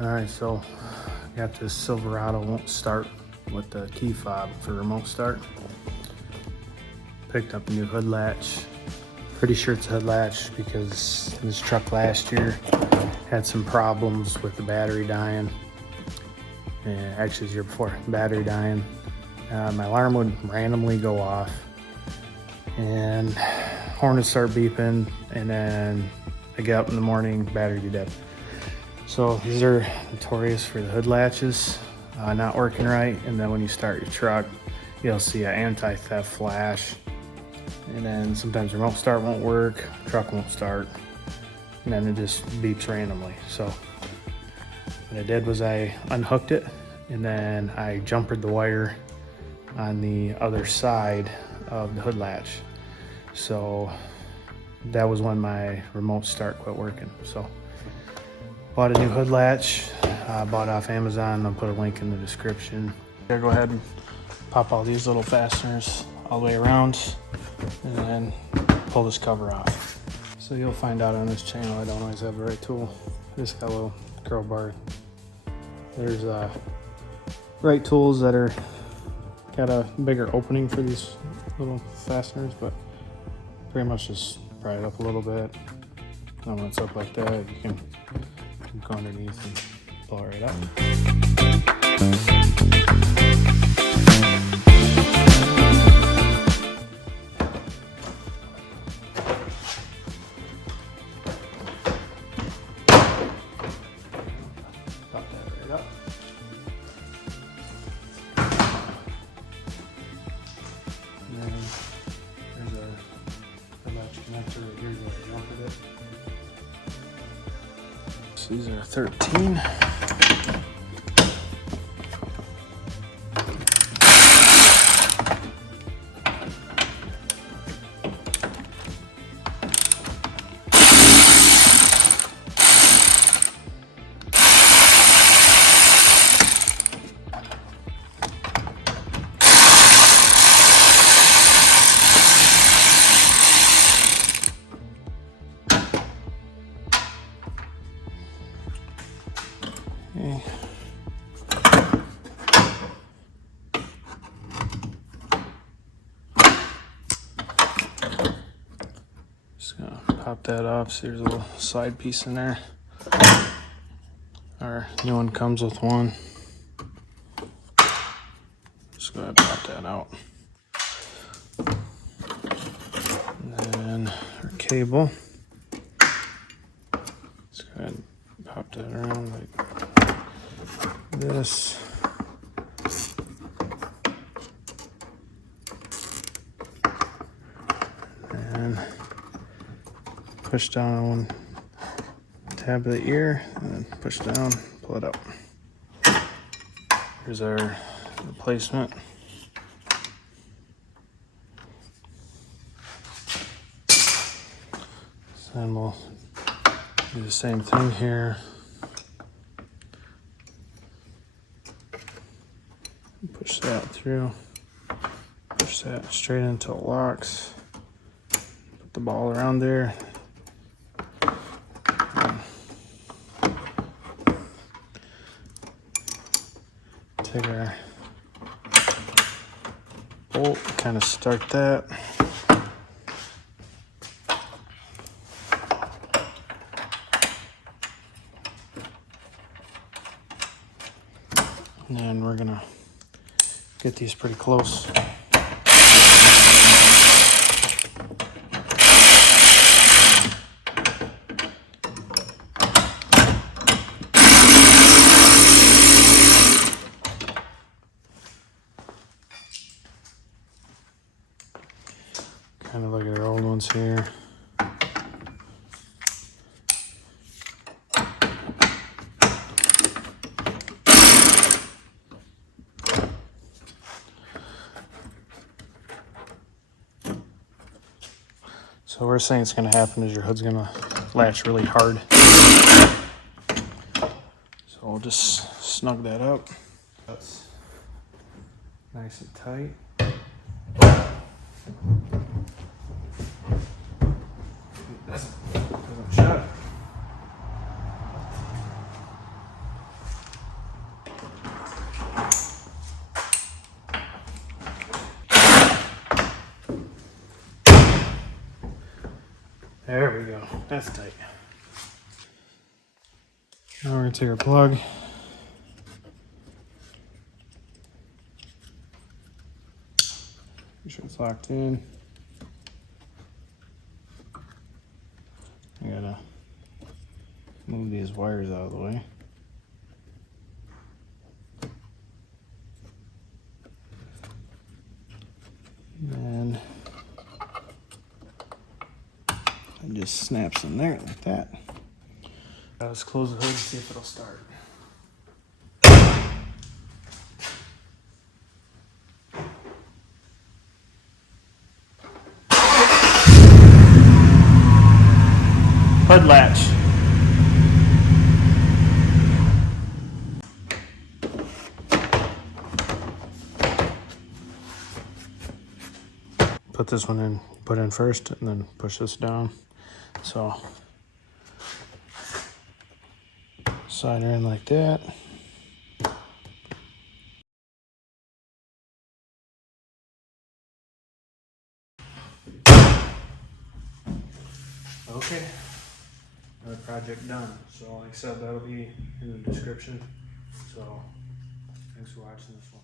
Alright, so got this Silverado, won't start with the key fob for remote start. Picked up a new hood latch. Pretty sure it's a hood latch because this truck last year had some problems with the battery dying. And actually the year before, battery dying. My alarm would randomly go off and horn would start beeping, and then I get up in the morning, battery be dead. So these are notorious for the hood latches not working right, and then when you start your truck, you'll see an anti-theft flash, and then sometimes remote start won't work, truck won't start, and then it just beeps randomly. So what I did was I unhooked it, and then I jumpered the wire on the other side of the hood latch. So that was when my remote start quit working. So bought a new hood latch, bought off Amazon. I'll put a link in the description. Go ahead and pop all these little fasteners all the way around and then pull this cover off. So you'll find out on this channel I don't always have the right tool. I just got a little crowbar. There's right tools that are got a bigger opening for these little fasteners, but pretty much just pry it up a little bit. And when it's up like that, you can go underneath and pull it right up. Pop that right up. And then there's a latch connector right here where I jumpered it. So these are 13. Okay. Just gonna pop that off. So there's a little side piece in there. Our new one comes with one. Just go ahead and pop that out. And then our cable. Let's go ahead and pop that around like this. And push down on one tab of the ear, and then push down, pull it up. Here's our replacement. So then we'll do the same thing here. Push that through, push that straight until it locks. Put the ball around there. Take our bolt, kind of start that. And then we're gonna get these pretty close. Kind of look at our old ones here. So we're saying it's going to happen is your hood's going to latch really hard. So we'll just snug that up. That's nice and tight. Doesn't shut. There we go. That's tight. Now we're gonna take our plug. Make sure it's locked in. I gotta move these wires out of the way. And it just snaps in there like that. Let's close the hood and see if it'll start. Hood latch. Put this one in, put in first, and then push this down. So, slide her in like that. Okay, another project done. So like I said, that'll be in the description. So thanks for watching this one.